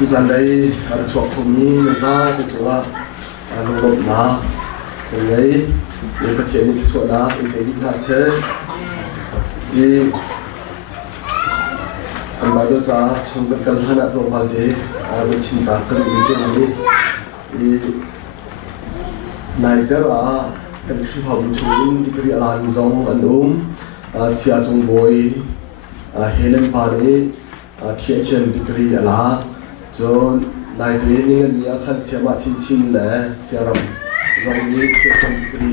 Tusan đây chuộc thùng ni ra cái chỗ là nông độ na cái này để thực hiện những số na cái gì là sẽ đi anh bây giờ cha trong cái căn hana trong bao thế bên chính ta cần những cái này đi này sẽ là cái khi học chung thì cái là những dòng anh sia trong bồi Helen Pani thiện chân thì cái là cho này thế nên là khăn xe mà chín lẽ xe rồng như thiện chân thì cái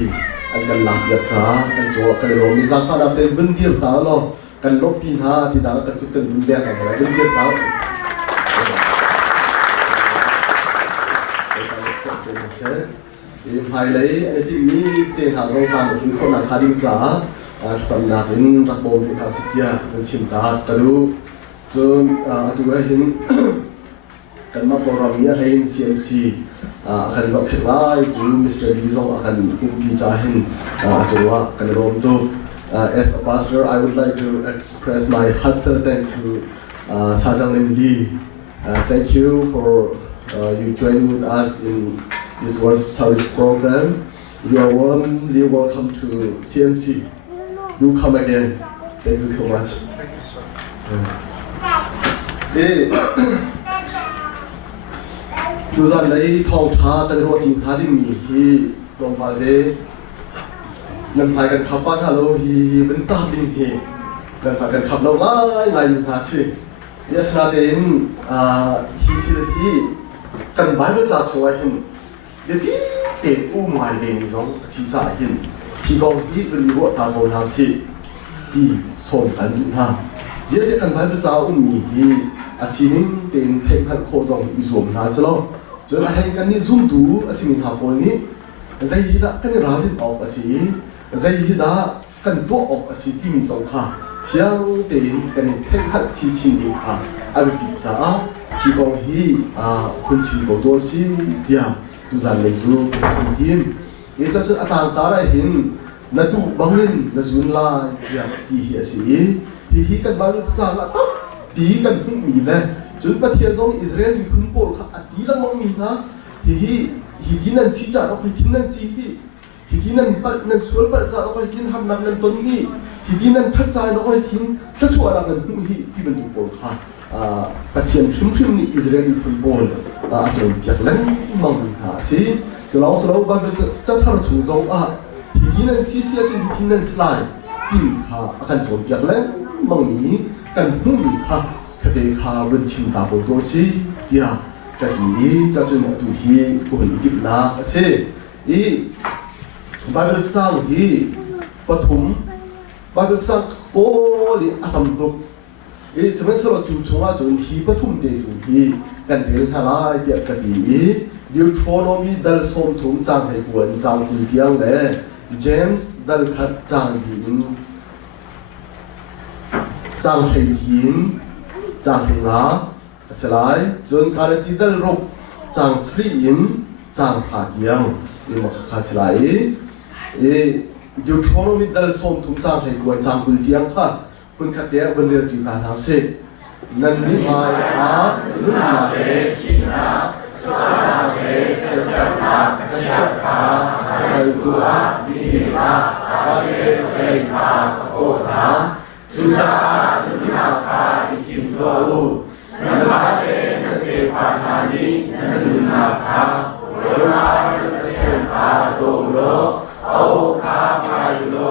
anh cần làm việc cha anh cho cái rồi mình giang phát tên vấn đề ta lo cần lốp pin ha thì ta cần cái vấn đề này là vấn đề ta thì phải lấy anh thì mi tiền hà dòng trang của chúng con là khá định giá chọn là đến đặc bộ thì hà sĩ bên chim ta tadu cho tụi ấy hiện cần mắc program này hiện CMC akan dọc hết lại tụi Mr. Lee dòng akan cũng đi trả hiện cho cần rom tu as a pastor I would like to express my heartfelt thanks to Sajang Lim Lee. Thank you for you joining with us in this worship service program. You are warmly welcome to CMC. Do come again. Thank you so much. Tu gian lấy thong tha tân hồ tình tha đi mì hi lòng vào đây nên phải cần khắp ban hello hi vẫn ta đình hi nên phải cần khắp lâu lại mình tha chứ yes na đến hi chỉ hi cần bài với cha chuối hin vì tiền u mai đến giống chỉ trả hin thì còn hi vẫn gọi ta còn nào chứ đi son cần ha giờ thì cần bài với cha mì hi xin tiền thêm hạt khô dòng zoom na chứ lo cho nên hay cái này zoom tu xin học bồi ní dây đã cái này ra đến học xin dây đã cần tua học xin tìm dòng ha chiang tiền cái này thêm hạt chín đi ha ai bị trả khi còn hi quân chính của tôi xin dia tu gian lấy du đi tìm vậy cho nên anh ta ra hiện là tu bằng lên là zoom la dia đi hi xin hi cần bao nhiêu trả là tóc đi cần không mì lên chúng ta thiệt giống Israel bị khủng bố khác đi là mong mì na thì đi nên xí trả nó phải đi nên xí thì nên bắt nên xuân bắt trả nó phải đi ham năng nên tuân thì đi nên thất trái nó phải đi thất chùa là nên không thì mình khủng bố khác bắt thiệt phim Israel bị khủng bố chúng việc lên mong mì thà xí cho lão sau bắt được chắc thà chúng giống thì đi nên xí xí trên đi nên slide tìm ha akan chúng việc lên mong mì cần không mì ha cái đấy khá luôn chim ta bộ đồ xí thì cái gì cho chúng ta tu hi của hình đi na thế ý Bible sang hi bắt thum Bible sang cố li atam tục ý xem sao là chủ chúng ta chúng hi bắt thum để tu hi cần đến thà lại thì cái gì Deuteronomy dal som thum trang hay cuốn trang quy tiếng đấy James dal khát trang hình trang hay hình trang hình á, sẽ lại John Carnegie dal rục trang Sri in trang hạt yang, nhưng mà khác sẽ lại Deuteronomy dal som thum trang hay cuốn trang quy tiếng khác, quân khát tiếng vấn đề chúng ta nào sẽ nên đi mai lúc nào để xin na, sao để sẽ sắp na, sắp na, hay tua đi na, hay hay na, cô na, susah ni maka dicintu, nampak nanti fahami nampak, orang tersentuh dulu, oh kamu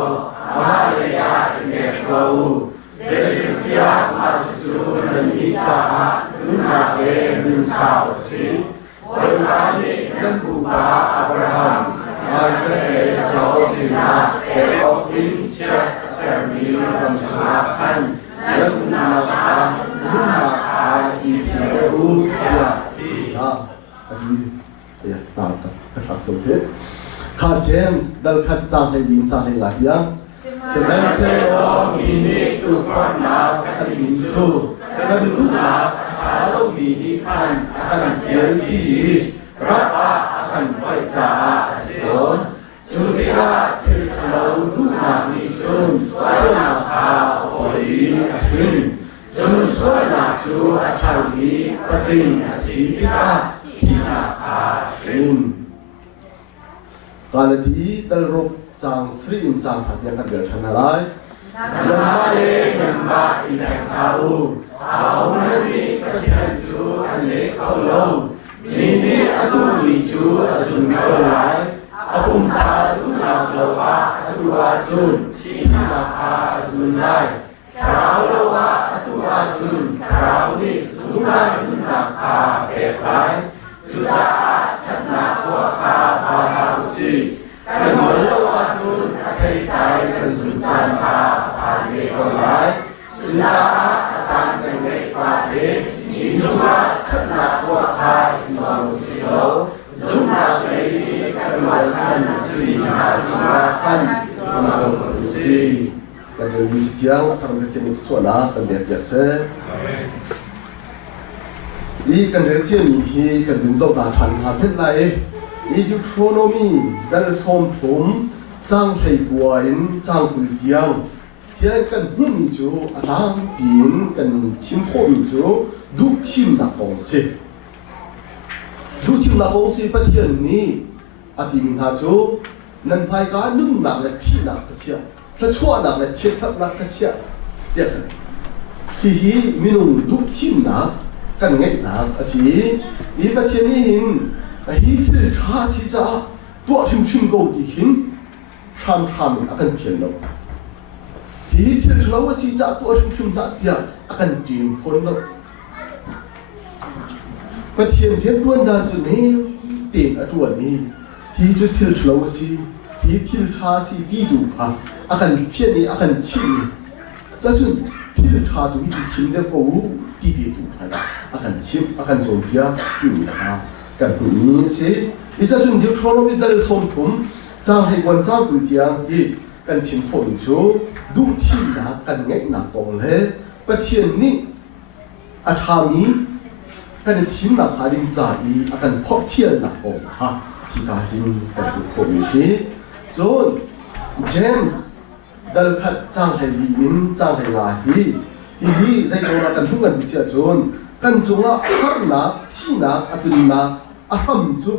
Amalia nekau, setiap masuk berbicara, nampak mensausi, orang ini bukan Abraham, asal jauh sina, beropin cek serbi semacam lumaka itu ya tak sulit. Kak James dal kat cang hay lin cang hay latihan. Sedang selong ini tu farna akan insu dan dua kalau ini akan jadi berapa akan baca son. Suntika kalau dua ni sun suara oli asin sun suara su acau มีปฏิญาสีพิตาที่นาคาชุนการที่ตลกจางสรีอินจางหัดยังกันเดือดทันอะไรยังมาเลยังมาอีแดงอาอูเอาไม่มีประเทศจูอันเล็กเขาโลมีนี่อตุลีจูอสุนก็ไหลอปุมซาตุนาโลวะอตุวาจุนที่นาคาอสุนไลชาวโลวะอตุวาจุนชาวนี้สุนันนาคาเปรไลสุสาชันนาตัวคาบาฮาอุซีกันเหมือนโลวาจุนอาเทยใจกันสุนทานคาผ่านเมฆไหลสุสาอาจารย์กันเมฆฟ้าเองมีสุราชันนาตัวคาอินโนสิโลสุนาเมกันวันชันสีนาสุราคันอินโนสิกันเรื่องวิจิตรยังอาการเป็นที่มุขส่วนนะกันเดียบเดียบเสียอีกันเรื่องที่มีที่กันดึงส่งตาทันหาเป็นไรอียูโทรโนมีกันสมผมจ้างให้บัวอินจ้างกุลเดียวเพียงกันหุ่นมีจูอาตามปีนกันชิมโคมีจูดูทีมนักบอลสิดูทีมนักบอลสิประเทศนี้อาทิมินหาจูนั่นภายการนุ่มหนักและที่หนักกระเชียถ้าชั่วหนักและเช็ดสับหนักกระเชียเดี๋ยวกันฮีมินุดูทีมหนักกันไงหนักอาศัยอีประเทศนี้หินฮีที่ท้าสิจ้าตัวทีมชิมโกดีหินทำอาการเพียนเราฮีที่เราว่าสิจ้าตัวทีมชิมนักเดียอาการทีมพ้นเราประเทศเพียนด้วนดานจุดนี้เต็มอตัวนี้ฮีจะที่เราว่าสิฮีที่ท้าสิดีดูค่ะอาการเพียนนี้อาการชิมจะจุดที่ท้าดูที่ชิมเดียวกูดีดูค่ะอาการชิมอาการโจมตีที่มีค่ะกันผู้นี้สิอีจะจุดเดียวทรมานได้สมทุมจ้างให้วันจ้างผู้เดียงอีกันชิมผลชูดูที่หนักกันไงหนักกองเลยประเทศนี้อาทามีกันทีมหนักหาดินจ่าอีอาการพบเพียรหนักกองค่ะที่ตาหินกันผู้คนนี้สิจนเจมส์ดัลคัดจ้างให้ลีอินจ้างให้ลาฮีใจโกงกันทุกกันดิเสียจนกันจงอ่ะฮักนักที่นักอาจุนนักอาทำจุ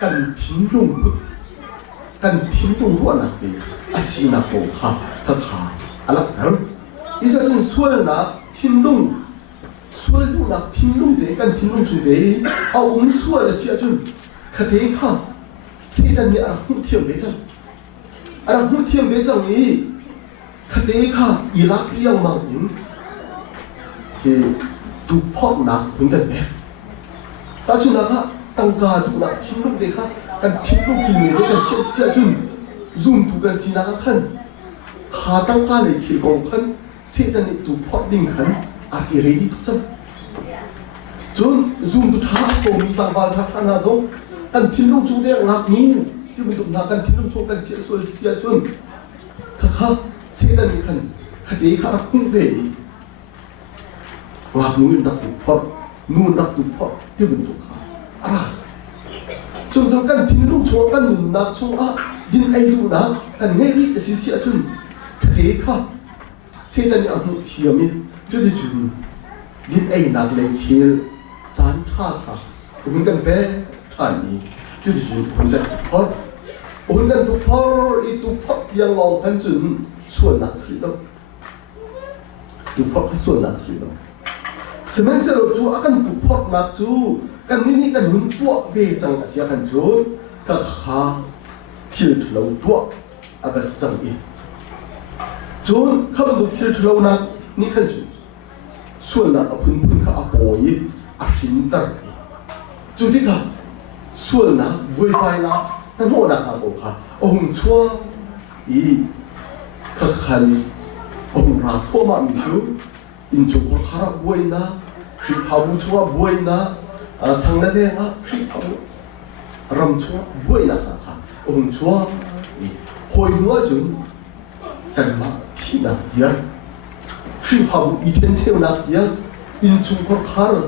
กันทิ้งลงพุทกันทิ้งลงรัวนักเดียอาศีนักโกค่ะทักหาอะไรกันอีจะจนส่วนนักทิ้งลงส่วนดูนักทิ้งลงเด็กกันทิ้งลงจุดเดียเอาส่วนเสียจนคดีค่ะเสียดันเนี่ยอะไรหุ่นเทียมเบจังอะไรหุ่นเทียมเบจังนี้คดีค่ะอีรักเรียงมังอินที่ดูพ่อหนักเหมือนกันไหมตาชุนนะคะตั้งการดูหนักทิ้งลูกเด็กค่ะกันทิ้งลูกกินเงินกันเชี่ยเสียจุนzoom ดูกันสินะคะขันขาตั้งการเลยขีดกองขันเสียดันดูพ่อดิ่งขันอาเกเรดีทุกจังจน zoom ดูท้าโตมีต่างบ้านทักทานาจงกันทิ้งลูกจุดเด็กหนักนู้ที่มีตุ่มหนักกันทิ้งลูกจุดกันเชี่ยส่วนเสียจุนค่ะเสียดันขันคดีค่ะรักนุ่งเดย์ว่านู่นนักตุกฟอดนู่นนักตุกฟอดที่เป็นตุกขาอะไรจนต้องกันทิ้งลูกชงกันหนุนนักชงดินไอดูนักกันเนริสิเสียจนคดีค่ะเสียดันอย่างหุ่นเทียมิจุดจุนดินไอนักเล็กเฮียจานท่าค่ะหุ่นกันเป๊ะท่านี้จุดจุนหุ่นกันตุกฟอดหุ่นกันตุกฟอดอีตุกฟอดยังลองกันจุนส่วนนักสิโลตุกฟอดส่วนนักสิโลสมัยเสร็จจูอากันตุกพอดนักจูกันนี่กันหุ่นตัวเวจังอาศัยกันจูก็ขาทิลทลาวตัวอากัสจังอีจูข้าพเจ้าทิลทลาวนักนี่กันจูส่วนนักพุ่นข้าปอยอาหินตร์จูที่ข้าส่วนนักบวยไปละนั่นหัวนักอาโกข้าองค์ชัวอีข้าขันองค์ราทั่วมามีชูอินจูคนขาระบวยนะคริพาบุชัวบวยนะสังเลเดงคริพาบุรำชัวบวยนะคะองค์ชัวหอยหัวจุนกันมาที่นักเดียร์คริพาบุอีเทนเชลนักเดียร์อินจูคนขาระ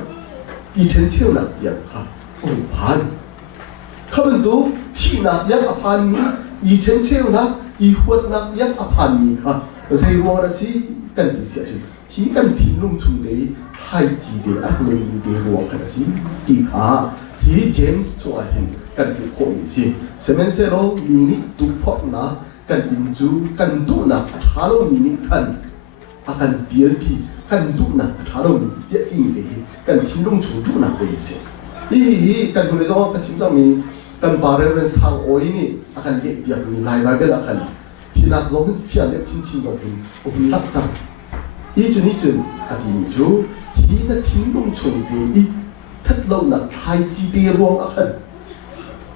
อีเทนเชลนักเดียร์ค่ะองค์พันข้าพเจ้าที่นักเดียร์อภันนี้อีเทนเชลนักอีหัวนักเดียร์อภันนี้ค่ะใจรัวนะสิกันที่เสียจุน hi kan thin lung chung dei thai chi de a lung ni de ruang kan si ti kha hi James chu a hin kan ti khom ni si semen se ro mi ni tu phok na kan in chu kan du na thalo mi ni kan akan PLP kan du na thalo mi ya ki ni de kan thin lung chung du na de se i kan du le zo ka chim chang mi kan ba re ren sang oi ni akan ye biak mi lai ba bel akan thì lạc giống phiền đẹp chín chín đồng hình lắc tầm ý chun à thì mình chú thì nó thím lung trùng về ý thất lâu là thay chi tiêu ruộng ở khẩn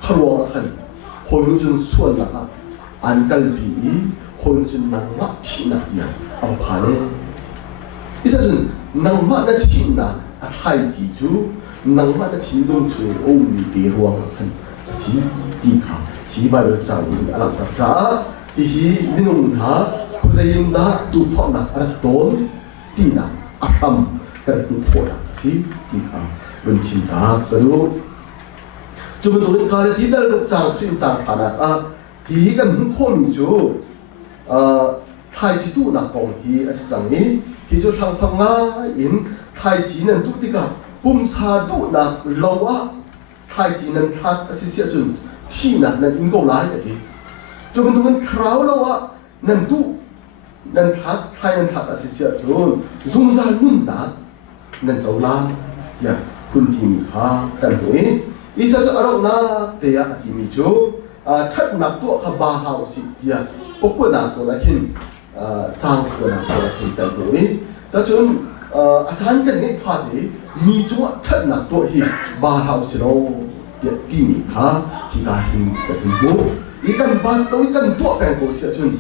ruộng ở khẩn hồi lúc chun xuân là ăn cái bị hồi lúc chun nắng mắt thì nặng nhỉ ở phá này ý cho chun nắng mắt nó thì nặng à thay chi chú nắng mắt nó thím lung trùng ôm tiêu ruộng ở khẩn xí đi khá xí bài được sao mình làm tập giá ihi minung ha kuzayin da tu phok na ara ton ti na atam kan tu phok na si ti ha bun chin ta karu chubun tu ka ti dal lok chang screen chang pa na a hi kan hu kho mi chu thai chi tu na kong hi a chang ni hi chu thang thang nga in thai chi nan tu ti ka pum sa tu na lo a thai chi nan thak a si sia chun thi na nan in ko lai ti cho mình tụi khảo lâu á nên tu nên thắt hay nên thắt là sự sự rồi dùng ra luôn đã nên cháu la ya kun thì mình ha cần hỏi ý cho ở đâu na thì à thì mình chú thắt nạp tuột cả ba hào sĩ ya có quần áo rồi là hin trang quần áo rồi là hin cần hỏi cho chúng anh cần nghe phát thì mình chú thắt nạp tuột hi ba hào sĩ đâu ya thì mình ha thì cả hin cần hiểu ikan bat lo ikan tua kan ko sia chun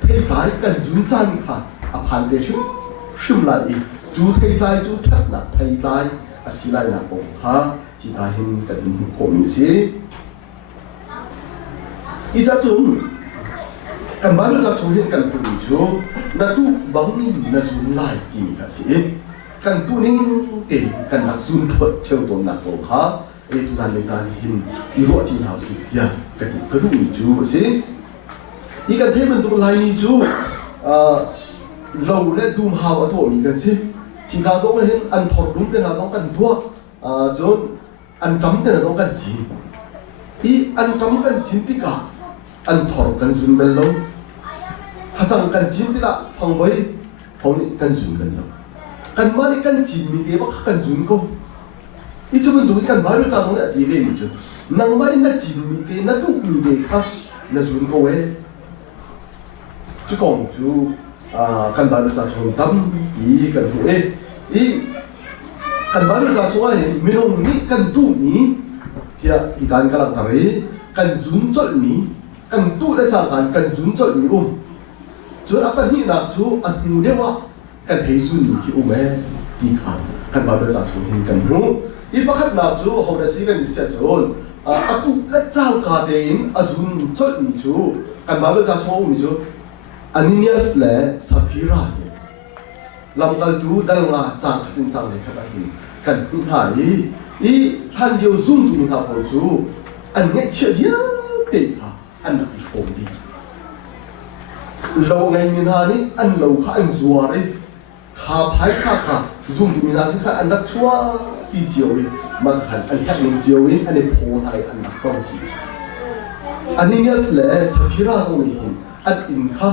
thei lai kan zun chan kha a phan de chu shim lai i chu thei lai chu that na thei lai a si lai na ko ha hi ta hin kan hu ko mi si i cha chun kan ba cha chu hin kan pu chu na tu bang ni na zun lai ki kha si kan tu ning ke kan nak zun thot theo to na ko ha tu zan le zan hin i ro ti hau si ya ka ti ka du ni chu si i kan the men tu lai ni chu lo le dum hau a to mi kan si ki ga zo hin an thor dum te na zo kan tua chon an tam te na zo kan chi i an tam kan chin ti ka an thor kan zun bel lo pha chang kan chin ti ka phang boi phong ni kan zun bel lo kan ma ni kan chin mi te ba kan zun ko 이쪽은 누구니까 말을 짜서는 이래미죠. 낭말이 나 진미대 나 뚝미대가 나 좋은 거왜 주공주 간 말을 짜서는 담이 간 후에 이간 말을 짜서는 미롱니 간 뚝미 dia ikan kalang tari kan zunjol mi kan tu le jangan kan zunjol mi jo apa ni nak ju an mudewa kan heisun ki di kan baru 짜서는 kan hu ipakat na chu hora si kan isya chon atu la chal ka dein azun chol ni chu kan ba cha cho mi chu Ananias le Sapphira lam kal tu dal nga chang khatin chang le khata hin kan hu hai i han dio zum tu mi ha po chu an nge che ya te kha an na ki phom di lo ngai min ha ni an lo kha an zuwa ri kha phai kha kha zum tu mi na sin kha an dak chua i jiawin man khan an hak ning jiawin an e pho thai an nak kong ki Ananias le Sapphira so ni hin an in kha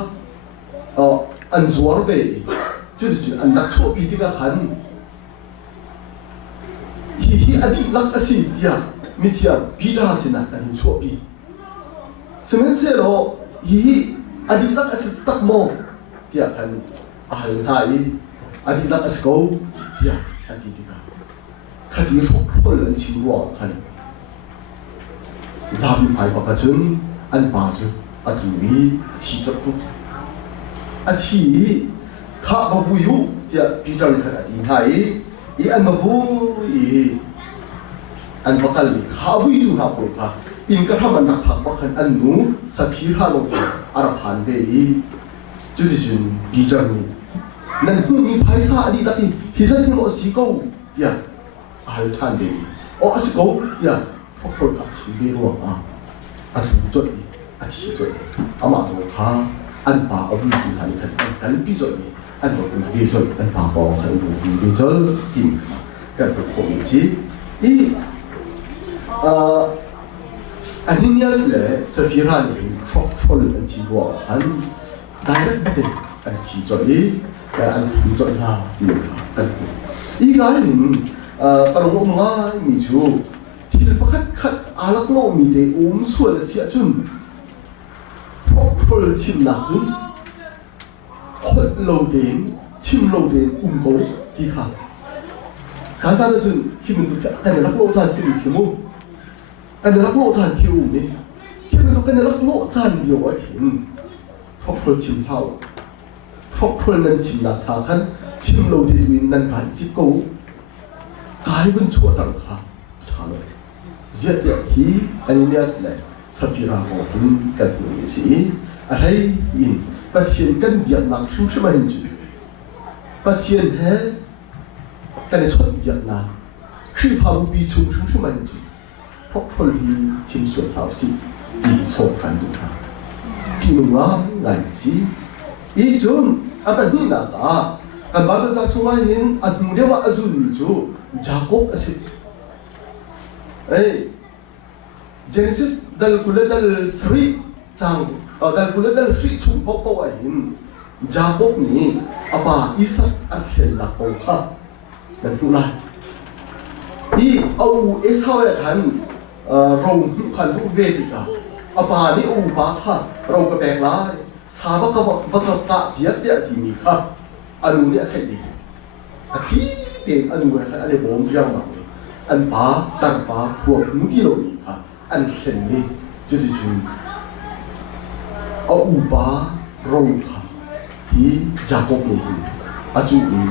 an zuar be chu an nak chu pi ti ka khan hi adi lak asi dia mithia Peter sina an chu pi semen se ro hi adi lak asi tak mo dia kan ahal hai adi lak asi ko dia adi ti khati hol an chim ruwa khan zam pai pa ka chun an pa chu atui chi chap ku athi kha ba vu yu tia Peter khat ati hai I an ma vu I an pa kal kha vu tu ha ko ka in ka tham an nak phak ba khan an nu Sapphira lo ara phan be I chu jun Peter ni nan hu mi phai sa adi laki hi sa thing o si ko tia al than be o as ko ya phok ka chi be ro a thu chot ni a thi chot ni ama so kha an pa a vu tu han khan kan pi chot ni อันบอกมีจนอันปาปองอันบอกมีจนกินกันเป็นคนสิอีอันนี้เนี่ยสิเลยสฟีรานี่ครอบครัวอันที่ว่าอันได้รับเด็กอันที่จอยแต่อันที่จอยลาดีกันอีกอย่างหนึ่งตลกมากมีชูที่เราคัดอาลักโลมีเดส่วนเสียจุนครอบครัวชิมหนักจุนคนโลเดนชิมโลเดนโกดีค่ะการจานจุนที่มันตุกกันรักโลจานที่มันขี้มูกันรักโลจานขี้มูนี่ที่มันตุกกันรักโลจานเดียวเห็นครอบครัวชิมเท่าครอบครัวนั้นชิมหนักชาคันชิมโลเดนวินนั้นการจิบกูกายมันชั่วต่างค่ะชาเลยเสียที่อันนี้สิเลยสฟีราบอกคุณกันดูสิอะไรอินปัจเจียนกันเบียดหนักชุ่มชุ่มมาหินจูปัจเจียนแห่กันในชนเบียดหนักคือพาวุบีชุ่มชุ่มชุ่มมาหินจูเพราะคนที่ชิมส่วนเราสิดีส่งกันดูท่าที่มึงว่าไงสิอีจุนอันนี้นะตากันบ้านจากช่วงนี้อันมึงเรียกว่าอาจุนมีจูจาโกบสิGenesis dal kula dal Sri Chang dal kula dal Sri Chung Popo ahin Jacob ni apa Isaac akhel la ko kha dan pula I au Esau ya kan rong kan du ve ti ka apa ni au ba kha rong ka bek lai sa ba ka dia dia ti ni kha anu ni akhel ni akhi te anu ka ale bom yang ma an pa tan pa phuak mu ti lo ni khaอันเส้นนี้จะจะจูเอาอุบาโรงค่ะที่จาโกบนี่อาจูอี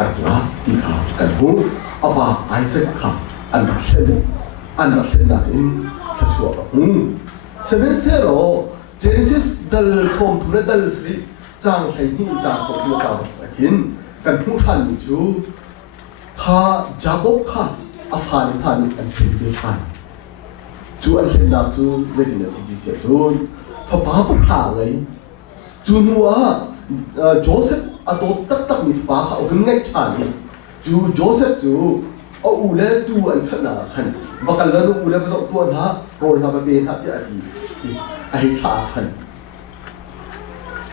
อัลลาที่ขากันหูอาบาไอเซกค่ะอันดับเส้นนั้นอินทัชวะหูเซเว่นเซโร่เจเนซิสดัลสมทุเรดัลสรีจางไทยนี่จางสมทุเรจางหินกันหูท่านนี่จูข้าจาโกบค่ะอาฟานิท่านอันเส้นเดียวกันจูอันเห็นนักจูเวทีนักสิทธิเสียจูนพระบาปหาเลยจูนัวโจเซฟอดตักมีฟ้าเขาดึงเงยชานี่จูโจเซฟจูเอาอูเล่ดูอันขนาดขันบักันแล้วอูเล่ผสมตัวนะโรนทำมาเป็นฮะที่อาทิตย์ไอ้ชาขัน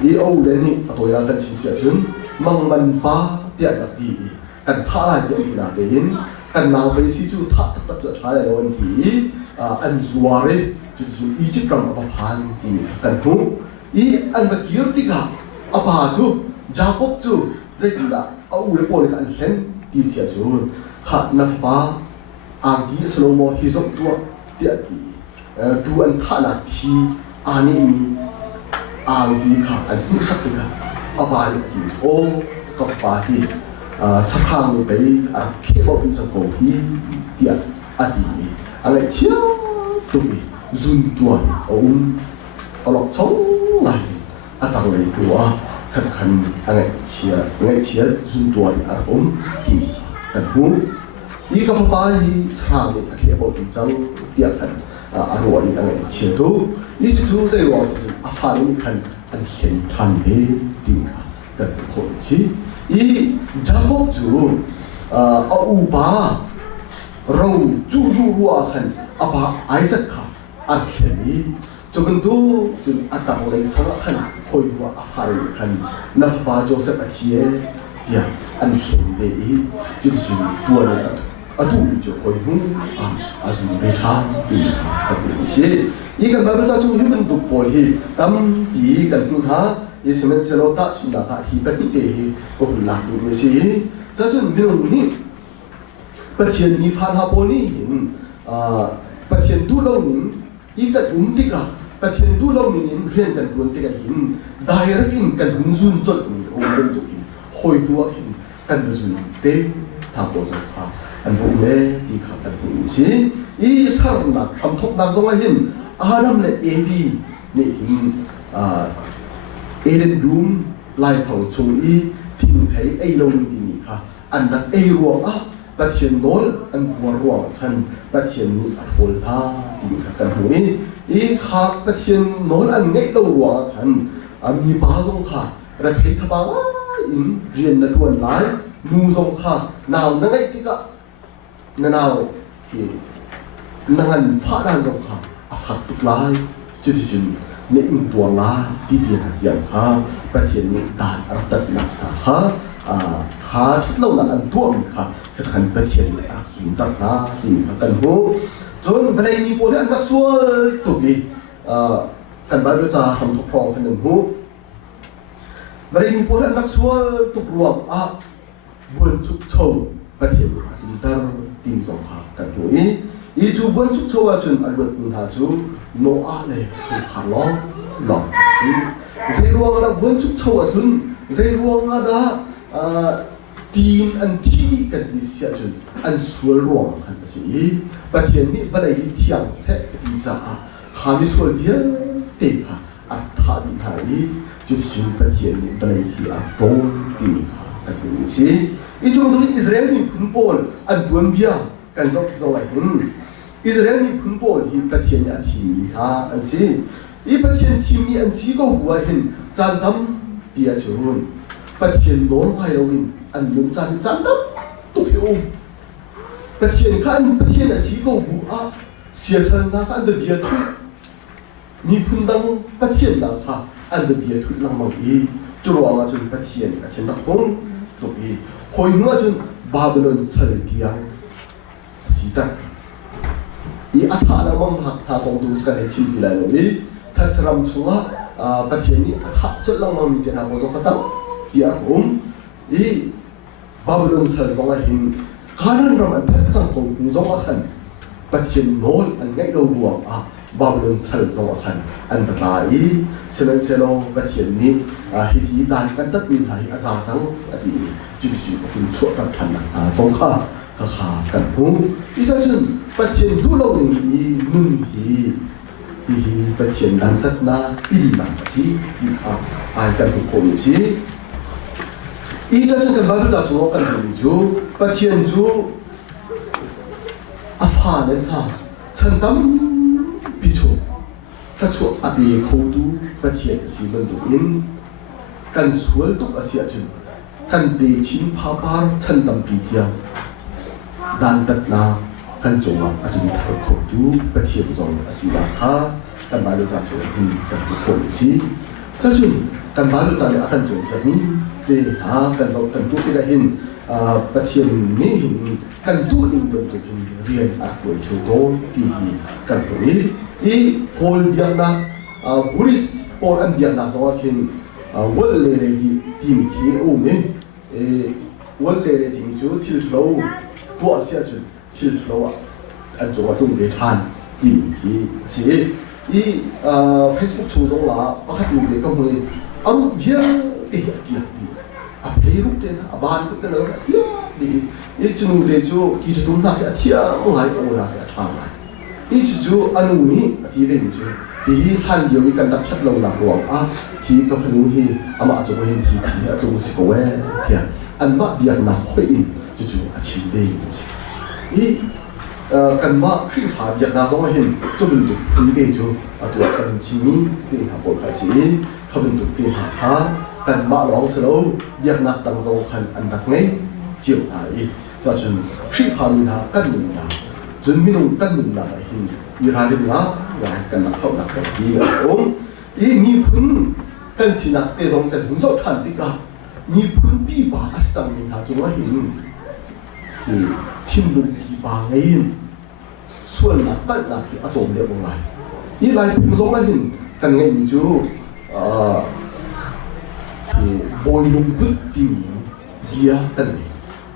อีเอาอูเล่นี่ตัวยากันชิมเสียจูนมังมันป้าเดียนักดีกันท่าเดียนที่นาเดินกันนาวไปสิจูท่าตัดจะท่าอะไรวันที่อันซัวเรจุดสุดอีจิปต์รังอภานที่มีกันหูอีอันเมื่อกี้ที่กะอภาจูจาโกบจูใจดีละเอาอุเลโปเลยกันเห็นที่เสียจูขัดนับป้าอังกีสโลโมฮิซอกตัวเดียดีตัวอันท่านาทีอันนี้มีอังกีค่ะอันมุสักติกะอภานี่ที่โอ้กับป้าที่สักครั้งนี้ไปอันเขียวอินสโกฮีเดียอดีอะไรเชี่ยวตุ้ยจุนตัวองเอาหลอกช่องไงอาตังเลยตัวขันอะไรเชี่ยจุนตัวอะไรองที่กันหูอีกับป้าอีสร้างเนี่ยที่บอกที่เจ้าเดียกันอร่อยอะไรเชี่ยตัวอีจู่ๆใจว่าสิอาฟานี่คันอันเห็นทันเดดิ้งกันคนสิอีจาโกบจูเอาอุบาเราจูดูรัวขันอาบะไอซักค่ะอันเห็นนี้จนดูจนอัตตาเลยสังขันคอยรัวอาฟาริขันนับป้าโจเซฟอาเชียเดียอันเห็นเดียจุดตัวเนี่ยอัตุจะคอยหูอาจุเบธาปีตะกุลิเชอีกันแบบจะจุฮิมันตุปอลีตั้มดีกันดูท่าอีสมัยเซโลตาชุนดาตาฮีเป็นที่เดียก็คือหลักดูเลยสิจะจุนบิโนนี่ปัจเจียนมีฟาทาโปนี่เห็นปัจเจียนดูเราหนิอีกัดติกะปัจเจียนดูเราหนิเรียนกันตัวติกะเห็นได้รักอินกันหุ่นซุนจดมีโอ้ยตัวเห็นหอยตัวเห็นกันดูซุนเตทางโปรเจกต์อันพวกเล่ที่เขาตัดหุ่นสิอีสารนักทำทบนักสมัยเห็นอาดัมและเอวีนี่เห็นเอเดนดูมไล่ของชงอีทิ้งไทยไอเราหนินี่ค่ะอันนั้นไอรวงปัจเจียนโนลอันบัวรวงขันปัจเจียนนี้อัดโหลท่าที่มีกันหูนี้อีขาปัจเจียนโนลอันเงยเรารวงขันมีบาสงขาระเพทบา อินเรียนนัดวนหลายนูทรงข้าหนาวนั่งไอ้ที่ก็หนาวที่นั่งอันฟ้าด้านทรงข้าอาภักตุกหลายจุดจุดในอินตัวลาที่เดียนหัดยังข้าประเทศนี้ด่านอัตตนักตาข้าข้าทัดเล่าหนักอันท่วมข้าแค่ขันประเทศนี้สุนทรนาที่มีกันหูจนในนี้พวกที่อันนักส่วนตุกีกันบ้านเราจะทำทบทองกันหนึ่งหูในนี้พวกที่อันนักส่วนตุกรวมบนชุกโชว์ประเทศนี้สุนทรที่มีสองข้ากันหูอีจูบนชุกโชว์จนอันวัดมุนหาจูโนอาเลยชุกขาล้อหลอกที่ใจรวงอะไรบนชุกโชว์จนใจรวงอะไรทีมอันที่กันที่เสียจนอันส่วนรวมกันสิประเทศนี้วันไหนที่ยังเสร็จที่จะขามีส่วนเดียวเต็มค่ะอัฐาดินหายจุดจุดประเทศนี้วันไหนที่โตที่มีค่ะกันเป็นสิอีช่วงนี้อิสราเอลมีพุ่งปนอันตัวเบียกันจะจะไหวอิสราเอลมีพุ่งปนที่ประเทศนี้ที่มีค่ะอันสิอีประเทศที่มีอันสิก็หัวเห็นจานดำเบียจนประเทศโน้นไฮโลวินอันนุ่มจานดำตุกผิวประเทศข้าประเทศอันสิก็หัวเสียสละอันเดียทุยมีพุ่งดังประเทศนักค่ะอันเดียทุยลังมังอีจุลวงอาจจะประเทศนักฮงตุกีหอยหัวจนบาบิโลนสลเกียงสีตันอีอัฐานังมังหักหาตรงดูกันในชิมที่ไรเลยถ้าสลัมชัวประเทศนี้อัฐาจุดลังมังมีเดินหาบนตรงกระตั้งที่อาคมอีบาบิโลนสลสองหินข้านั้นเรามันเพชรจังตรงหูสองขันประเทศโน้นอันไงเรารวมบาบิโลนสลสองขันอันตรายเซเลนเซโลประเทศนี้ฮิตด่านกันตัดมินหายอาซาจังอดีจุดคุณชั่วกับทันสงข้าข้ากันหูอีเจ้าชนประเทศดูโลกนี้นุ่นฮีประเทศดันตัดนาอินบังสิที่อ่านกันทุกคนสิอีเจ้าชนกันบ้านจะสวกันหูจูประเทศจูอาภาเนี่ยค่ะฉันตั้มพิจูถ้าชั่วอดีเขาดูประเทศสิบันดูอินกันสวยตุกอาเซียจุนกันเดชินพาบาร์ฉันตั้มพิเทียมดันตัดนากันจงอ่ะอาจจะมีทางเขาดูประเทศจงอาเซียค่ะกันบ้านเราจะสวยกันทุกคนสิเจ้าชนกันบ้านเราจะเนี่ยกันจงแบบนี้เดี๋ยวกันจงกันทุกที่ได้เห็นประเทศนี้เห็นกันทุกอินโดนีเซียเรียนอักขระเทวโตที่กันตัวนี้อีโคลเบียนาบุริสโออันเบียนาสองเห็นวันเลเรดีทีมที่โอ้เมวันเลเรทีมจูทิลโลตัวเสียจุดทิลโลอันจงว่าทุ่งเบทานทีมที่สิอีเฟซบุ๊กชูตรงละประคับมือเด็กก็มือเอาเยอะดีดีเพย์รูปเต็นะบ้านรูปเต็นะเยอะดีอีจูนูเดจูอีจูตุ้มนักเที่ยวอะไรโอ้นักทำอะไรอีจูอันนู้นที่เป็นจูที่ท่านเดียวกันดับชัดลงหลักหลวงที่กับพนุฮีอามาจงเห็นที่อาจงสิบเวทีอันมาเดียร์นักห้อยอินจู่ๆอาชิมเดย์อีกันมาคลิปหาเดียร์นักสองเห็นจะเป็นตัวพุ่งเดย์จู่ตัวกันชิมีเดย์หาบอลใครสิเขาเป็นตัวเป็นหากันมาลองสโลเดียร์นักตั้งสองคันอันดักไงเจียวหายจะจนคลิปหามีหากันหนึ่งดาวจนมีนุ่งกันหนึ่งดาวเห็นอีราเรื่องละว่ากันนักเขานักแบบนี้อีมีพุ่งกันสินักเตะสองแต่ถึงสองทันติกามีพุ่งปีบาอัศจรรย์มีหาจงว่าเห็นที่ทิมลุงปีบาไงส่วนนักตั้งนักที่อารมณ์เดียวกันเลยอีหลายพุ่งสองว่าเห็นกันไงมีจูที่บอยลุงพุทธิมีเบียกันไง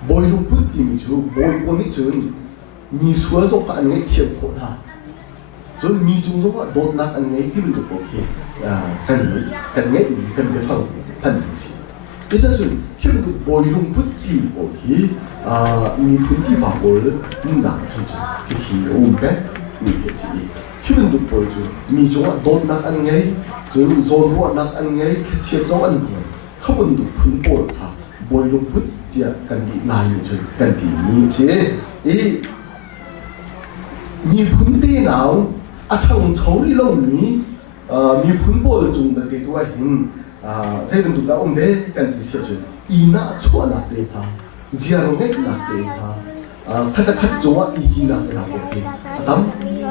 บอยลุงพุทธิมีจูบอยคนนี้จูมีส่วนสองกันไงเทียบคนฮะจนมีจุงสงว่าโดนนักอันไงที่มันถูกโอเคกันไงกันไปฟังพันสิที่จะส่วนที่มันถูกบอยลุงพุทธิโอเคมีพุทธิบาบอลมุ่งดังที่จุที่อุ้มเป็นมีเหตุสิที่มันถูกบอยจุมีจุงว่าโดนนักอันไงจนโซนว่านักอันไงเชียร์สองอันเดียวเขาเป็นถูกพื้นบอลค่ะบอยลุงพุทธิกันดีลายจุดกันดีมีเช่มีพื้นที่หนาวอาทั้งเฉาที่เราหนีมีพื้นบอลจุงแต่ตัวเห็น เซเป็นตุกนะองเบกันที่เสียจุนอีน่าชั่วนักเตะพาเจียรงเงกนักเตะพาคัดคัดจัวอีกีนักนักโอเคตั้ม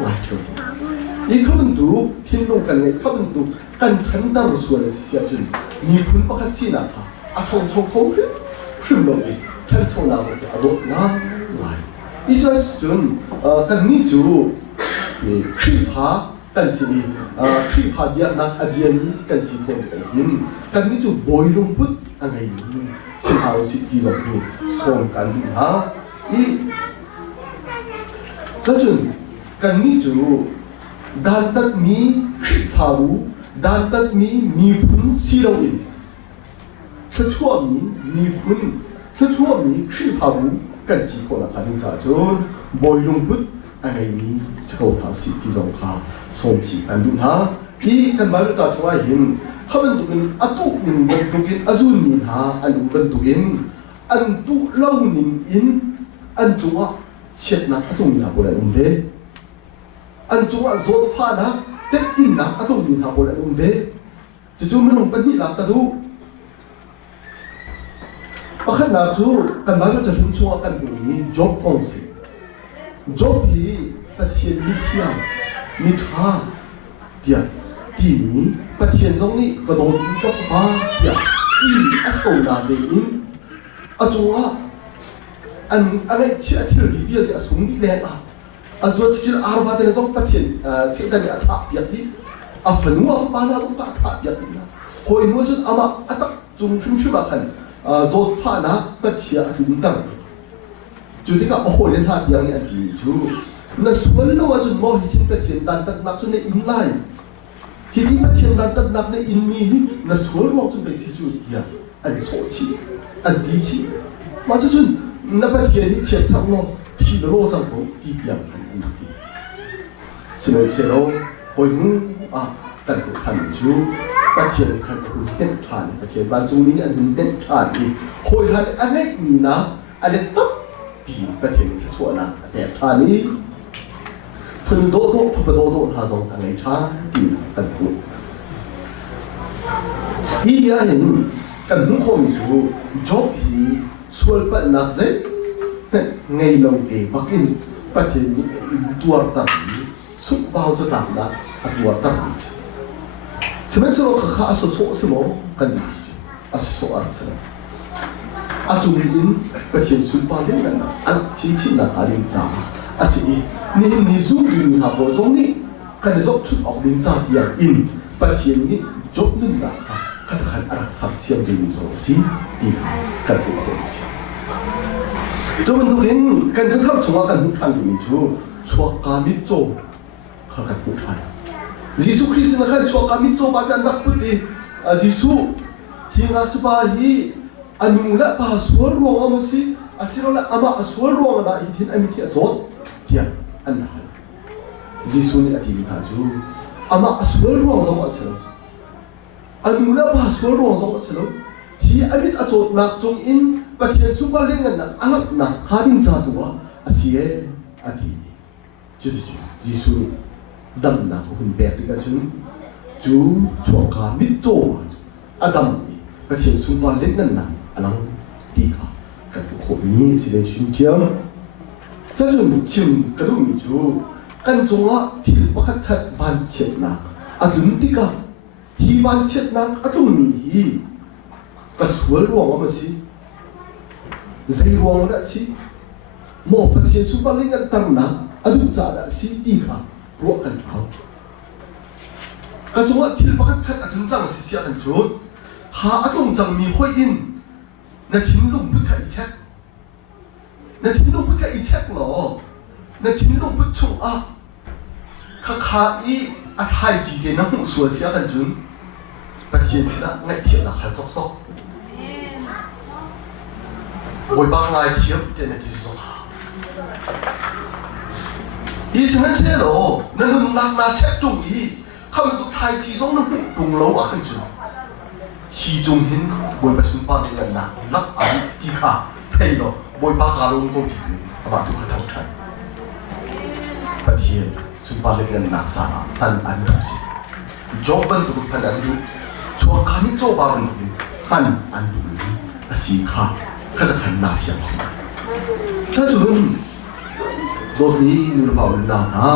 หลายเท่านี้อีเขาเป็นตุกทิ้งลงกันไงเขาเป็นตุกกันทันตั้งส่วนเสียจุนมีคุณประคัตสีนักพาอาทองโชว์เขาขึ้นลงอีกท่านโชว์นักอดน้ำไหลอีส่วนจุนกันนี่จูคลิปหากันสิคลิปหาเดียนักอดียนี้กันสิคนไปยินกันนี่จูบอยลงพุทธอะไรนี้สิหาสิที่เราดูส่งกันหาอีก็จุนกันนี่จูดันตัดมีคลิปหารูดันตัดมีพุ่นสิเราอินแค่ชั่วมีพุ่นแค่ชั่วมีคลิปหารูกันสิคนละพันจ่าจุนบอยลงพุทธอะไรนี้สกปรกสิที่เราพาส่งที่กันดูนะอีกันมาจะช่วยเห็นเขาเป็นตุกินอัตุนินเป็นตุกินอาซุนนินหาอันเป็นตุกินอันตุเล่านินอินอันจัวเช็ดนักอัตุนินหาบุระนุ่มเบอันจัวโซดฟ้านะเต็มอินนักอัตุนินหาบุระนุ่มเบจะจู่มันลงเป็นที่หลับตาดูปะขันนาจูกันมาจะถึงชัวกันตรงนี้จบกองสิจบที่ประเทศมิเทียมมิท่าเดียที่นี้ประเทศตรงนี้กระโดดมีกับบ้าเดียที่อัสโกนาเดอินอาจว่าอันอะไรเชื่อที่รีวิวที่สุ่มดีแรงอาจว่าที่อาร์บาเดนส่งประเทศเสียดายอัฐบอย่างนี้อาฝันว่าบ้านเราต้องอัฐบอย่างนี้นะหอยนู้นจนอามาอัฐจุ่มชุ่มชุ่มกันโจทย์ฟ้านะประเทศอันดังจุดที่กับโอ้โหเล่นท่าเดียวนี่อันดีจูนั่นส่วนเราว่าจุดมอหิทินเป็นเทียนดันตัดนักจนในอินไลน์หิทินเป็นเทียนดันตัดนักในอินมีนั่นส่วนเราจนเป็นสิจุดเดียวอันโซชีอันดีชีมาจุดนั่นเป็นเทียนที่เทียนสังโลที่โลจังโตที่เดียวอันดีสิ่งที่เสโลหอยงูตั้งตัวทันจูเป็นเทียนขันตัวเต้นทันเป็นเทียนบางจุดนี้อันเต้นทันอีหอยหันอันนี้มีนะอันนี้ตั้มประเทศที่ชั่วนะแต่ท่านี้พึ่งโดดพึ่งโดดหาส่งทางไหนช้าดีกันกูอีกอย่างหนึ่งกันทุกคนมีสูจบที่ส่วนเป็นนักเซไงลงเองบักอินประเทศนี้ตัวตั้งสุดเบาสุดหลังนะตัวตั้งสมัยสโลกข้าสุดโซ่สมองกันดีสิอาสุดโซ่อะไรสักอาจุลินประเทศสุดปาเลกันนะอันชิ้นนั้นอาลินจ่าอาศัยนี่ซูดูนี่ฮะพอตรงนี้กันจะชุดออกลินจ่าที่อย่างอินประเทศนี้จบนึงนะฮะคัดขันอารักษาเสียงดีมิโซสิดีฮะกันทุกคนสิจนมันดูเห็นกันจะทำช่วงกันทุกทางที่มีชูช่วงการมิโจเขากันทุกทางยิสุคริสต์นะครับช่วงการมิโจบางกันนักพุทธิยิสุฮิงาสบาฮีอันนู้นละภาษาหลวงอามุสิอาศิโรละอามาสวนหลวงนะอีทินอามิที่จดเดียอันนั้นยิสุนี่อธิบิดาจูอามาสวนหลวงสมัสโลอันนู้นละภาษาหลวงสมัสโลที่อามิตอจดนักจงอินประเทศสุบาเลงันนักอันนั้นหาดินจาตัวอาศิเออธิจุดยิสุนี่ดำนักหุ่นแบบที่กันจูช่วงการมิโจอาดัมนี่ประเทศสุบาเลงันนักอันนั้นดีค่ะกันทุกคนนี้สิได้ชิมเทียมจะจนชิมกระดูกมิจูกันจงว่าที่ประคัดขัดบานเช็ดนักอาดุนติกาฮีบานเช็ดนักอาดุมีฮีกระสวยรวงว่ามันสิใจรวงนั่นสิหมอประเทศสุบาเลงันตั้งนักอาดุจ่านั่นสิดีค่ะรวมกันเอากันจงว่าที่ประคัดขัดอาดุจังสิเสียกันจุดหาอาดุจังมีห้อยอินนั่นทิ้งลงพุทธอีเช็คนั่นทิ้งลงพุทธอีเช็คหรอนั่นทิ้งลงพุทธชงข้าอีอาไทยจีเกนักหุ่นสวยเสียกันจุนประเทศที่ละไงเทียบละขันซอกวยบางไงเทียบเดี๋ยวนั่นที่สุดอีสิ่งนั้นเสียหรอนั่นนุ่มนาเช็คจงอีข้ามันตุไทยจีซงนั่นหุ่นตรงเราอ่ะขันจุนฮีจงหินบอยไปสุนปาเงินนะนักอาวิติกาเทโลบอยปากาลงกงที่ดูอามาดูกระทำทันประเทศสุนปาเงินนักสาระท่านอันดุสิจบบันตุพันอันดุ ชัวร์การนี้โจบ้ากันเป็นท่านอันดุลีสีขาข้าจะทันนาเพียงถ้าจุนโดนนี้นูรบาวนานะ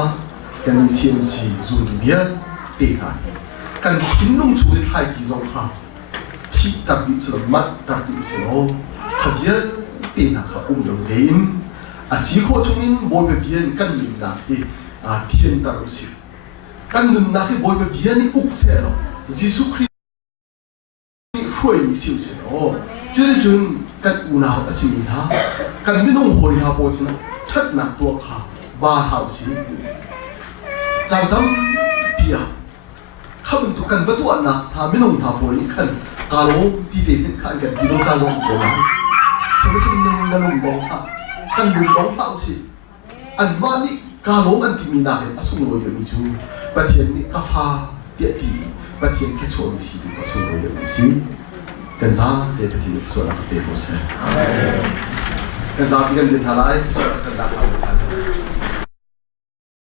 กันนี้เชียงสีจูดูเบียเตะกันกันทิ้งลงช่วยไทยที่สองข้าชิดตับดิฉลมัดตับดิฉลองขบเยอะเตะนักอุ้มลงเดินสีโคชงินบอยเบียนกันลินนักที่เทียนตารุสิกันลินนักที่บอยเบียนนี่อุกเสลยิสุคริช่วยมีสิ่งเสลเจริญจนกันอุณาอสิมินทากันไม่ต้องหอยหาโพสินะทัดนักตัวข้าบ้าหาสิจังทำเปียข้ามันตุกันประตูนักทำไม่ต้องหาโพลิขันกาโลที่เด็กขันกันที่โดนจ้างลงตัวนั้นสมัยสิ่งหนึ่งนั่นลงบอกกันลุงน้องเต่าสิอันมานี่กาโลอันที่มีนาเห็นอสุงโรยมีจูประเทศนี้กาฟาเดียดีประเทศแค่ชวนมีสิอสุงโรยมีสิกันซาเดี๋ยวประเทศนี้ส่วนนักเตะโมเสกันซาพี่กันเดินทางไล่กันดักเอา